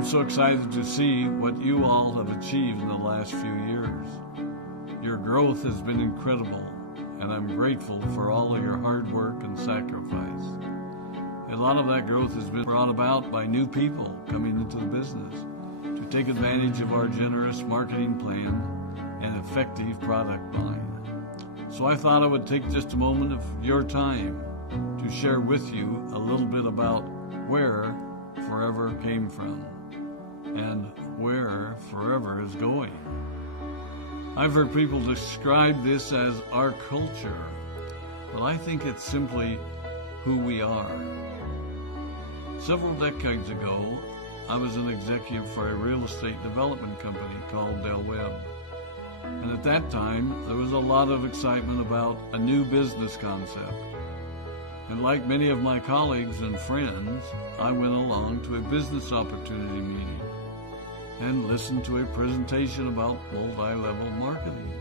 I'm so excited to see what you all have achieved in the last few years. Your growth has been incredible, and I'm grateful for all of your hard work and sacrifice. A lot of that growth has been brought about by new people coming into the business to take advantage of our generous marketing plan and effective product line. So I thought I would take just a moment of your time to share with you a little bit about where Forever came from and where Forever is going. I've heard people describe this as our culture, but I think it's simply who we are. Several decades ago, I was an executive for a real estate development company called Del Webb. And at that time, there was a lot of excitement about a new business concept. And like many of my colleagues and friends, I went along to a business opportunity meeting and listened to a presentation about multi-level marketing.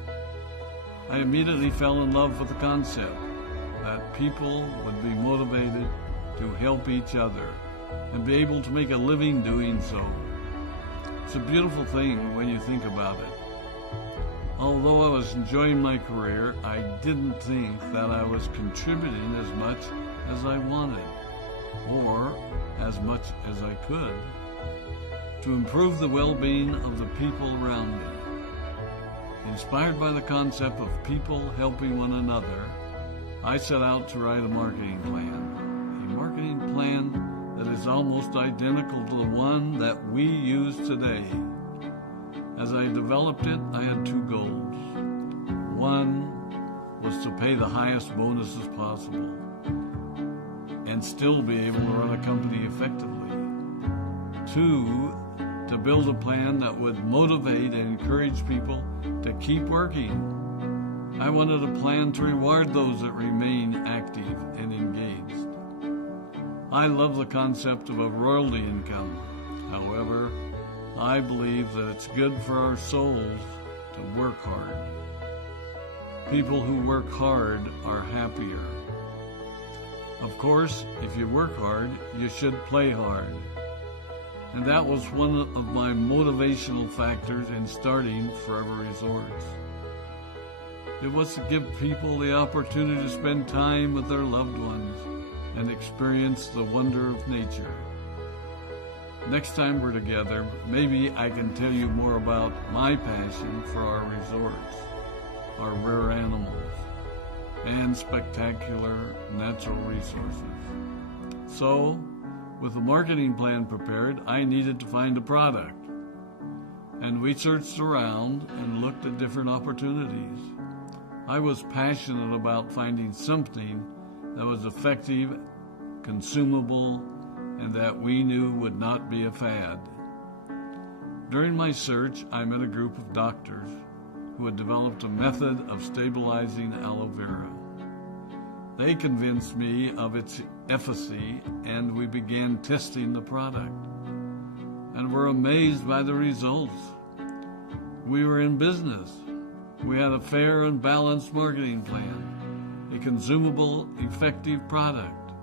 I immediately fell in love with the concept that people would be motivated to help each other and be able to make a living doing so. It's a beautiful thing when you think about it. Although I was enjoying my career, I didn't think that I was contributing as much as I wanted, or as much as I could, to improve the well-being of the people around me. Inspired by the concept of people helping one another, I set out to write a marketing plan that is almost identical to the one that we use today. As I developed it, I had two goals. One was to pay the highest bonuses possible and still be able to run a company effectively. Two, to build a plan that would motivate and encourage people to keep working. I wanted a plan to reward those that remain active and engaged. I love the concept of a royalty income. However, I believe that it's good for our souls to work hard. People who work hard are happier. Of course, if you work hard, you should play hard. And that was one of my motivational factors in starting Forever Resorts. It was to give people the opportunity to spend time with their loved ones and experience the wonder of nature. Next time we're together, maybe I can tell you more about my passion for our resorts, our rare animals, and spectacular natural resources. So, with the marketing plan prepared, I needed to find a product. And we searched around and looked at different opportunities. I was passionate about finding something that was effective, consumable, and that we knew would not be a fad. During my search, I met a group of doctors who had developed a method of stabilizing aloe vera. They convinced me of its efficacy, and we began testing the product, and were amazed by the results. We were in business. We had a fair and balanced marketing plan, a consumable, effective product,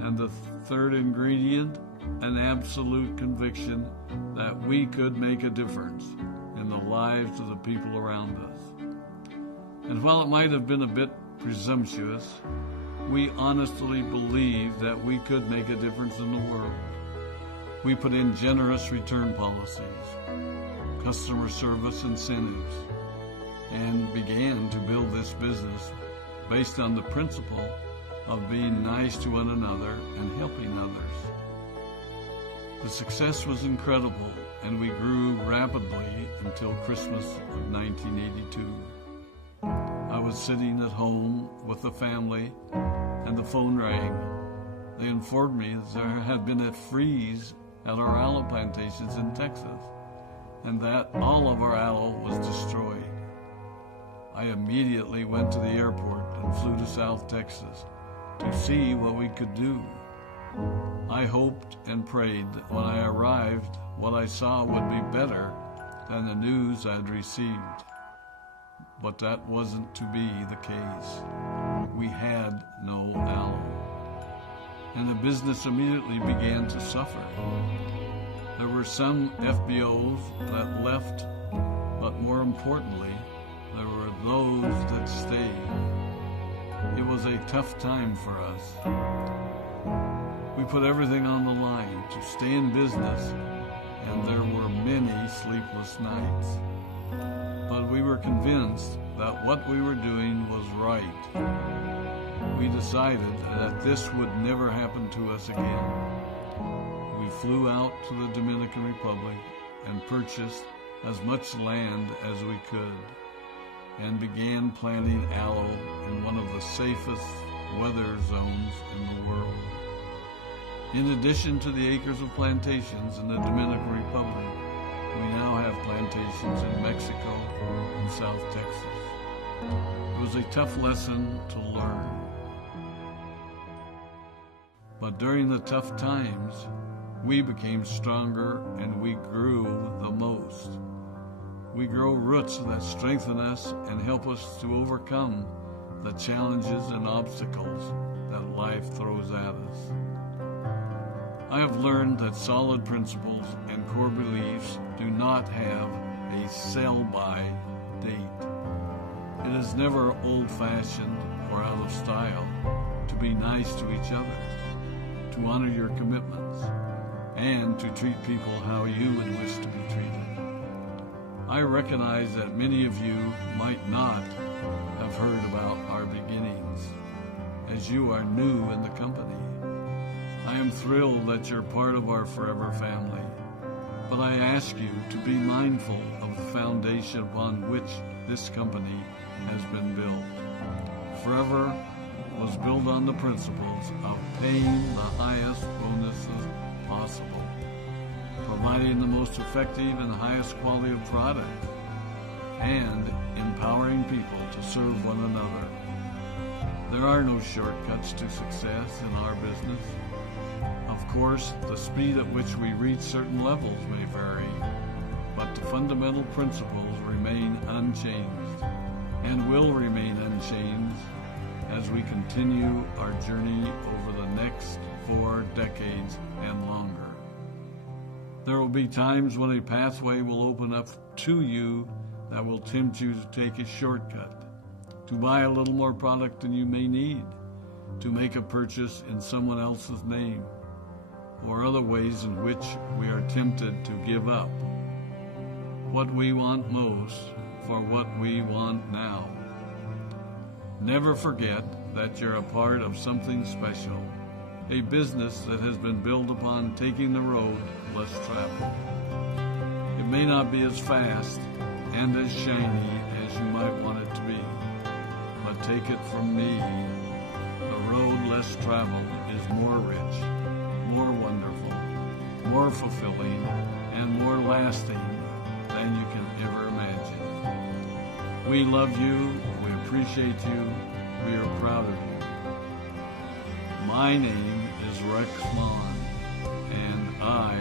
and the third ingredient, an absolute conviction that we could make a difference in the lives of the people around us. And while it might have been a bit presumptuous, we honestly believed that we could make a difference in the world. We put in generous return policies, customer service incentives, and began to build this business based on the principle of being nice to one another and helping others. The success was incredible, and we grew rapidly until Christmas of 1982. I was sitting at home with the family, and the phone rang. They informed me that there had been a freeze at our aloe plantations in Texas, and that all of our aloe was destroyed. I immediately went to the airport and flew to South Texas to see what we could do. I hoped and prayed that when I arrived, what I saw would be better than the news I'd received. But that wasn't to be the case. We had no aloe, and the business immediately began to suffer. There were some FBOs that left, but more importantly, there were those that stayed. It was a tough time for us. We put everything on the line to stay in business, and there were many sleepless nights. But we were convinced that what we were doing was right. We decided that this would never happen to us again. We flew out to the Dominican Republic and purchased as much land as we could and began planting aloe in one of the safest weather zones in the world. In addition to the acres of plantations in the Dominican Republic, we now have plantations in Mexico and South Texas. It was a tough lesson to learn. But during the tough times, we became stronger and we grew the most. We grow roots that strengthen us and help us to overcome the challenges and obstacles that life throws at us. I have learned that solid principles and core beliefs do not have a sell-by date. It is never old-fashioned or out of style to be nice to each other, to honor your commitments, and to treat people how you would wish to be treated. I recognize that many of you might not have heard about our beginnings, as you are new in the company. I am thrilled that you're part of our forever family, but I ask you to be mindful of the foundation upon which this company has been built. Forever was built on the principles of paying the highest bonuses possible, providing the most effective and highest quality of product, and empowering people to serve one another. There are no shortcuts to success in our business. Of course, the speed at which we reach certain levels may vary, but the fundamental principles remain unchanged and will remain unchanged as we continue our journey over the next 4 decades and longer. There will be times when a pathway will open up to you that will tempt you to take a shortcut, to buy a little more product than you may need, to make a purchase in someone else's name, or other ways in which we are tempted to give up what we want most for what we want now. Never forget that you're a part of something special, a business that has been built upon taking the road less traveled. It may not be as fast and as shiny as you might want it to be, but take it from me, the road less traveled is more rich, more wonderful, more fulfilling, and more lasting than you can ever imagine. We love you, we appreciate you, we are proud of you. My name is Rex Mon, and I